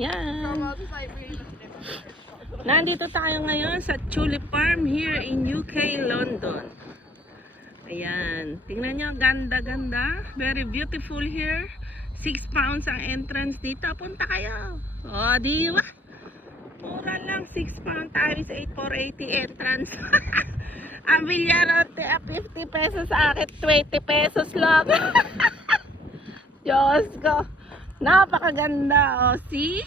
Yan. Nandito tayo ngayon sa Tulip Farm here in UK, London. Ayan. Tingnan nyo, ganda-ganda. Very beautiful here. 6 pounds ang entrance dito. Punta kayo. O, di ba? Mura lang. 6 pounds times 8, 480 entrance. Ang bilyarote, 50 pesos sa akin. 20 pesos lang. Diyos ko. Napakaganda. O, see?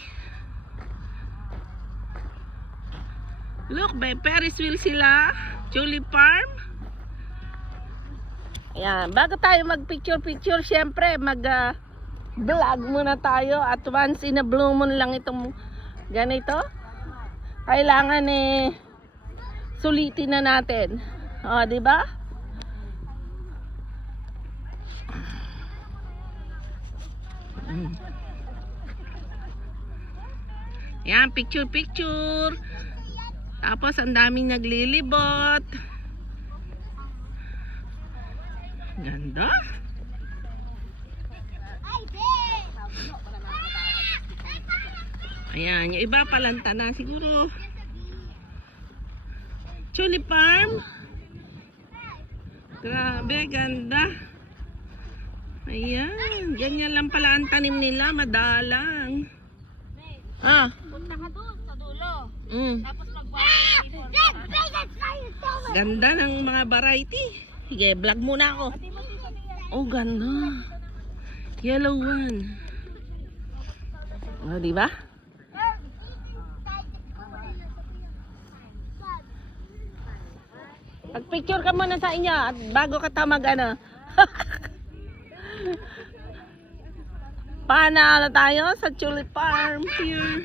Look, may Ferris wheel sila. Tulip Farm. Ayan. Bago tayo mag-picture-picture, syempre, mag-vlog muna tayo. At once in a blue moon lang itong ganito. Kailangan sulitin na natin. O, diba? Ayan, picture-picture. Tapos, ang daming naglilibot. Ganda. Ayan, yung iba palanta na siguro. Tulip Farm. Grabe, ganda. Ayan, ganyan lang pala ang tanim nila, madalang. Ah. Punta ka doon sa dulo. Tapos Ganda ng mga variety. Sige, vlog muna ako. Oh, ganda. Yellow one. Oh, di ba? Pag-picture ka muna sa inyo at bago ka tamag Panalo tayo sa Tulip Farm here.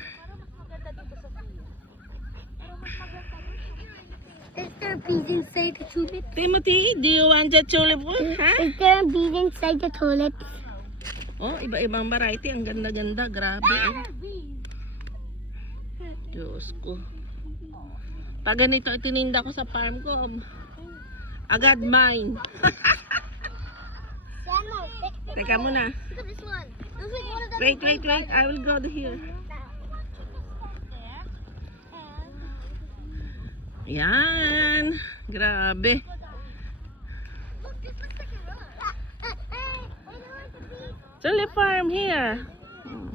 Is there bees inside the tulip? Timothy, do you want the tulip one? Ha? Is there bees inside the tulip? Oh, iba-ibang variety. Ang ganda-ganda. Grabe. Diyos ko. Pag ganito itininda ko sa farm ko, agad mine. Teka muna. Look at this one. Looks like one of them. Wait. I will go to here. Yan. Grabe. Tulip Farm here.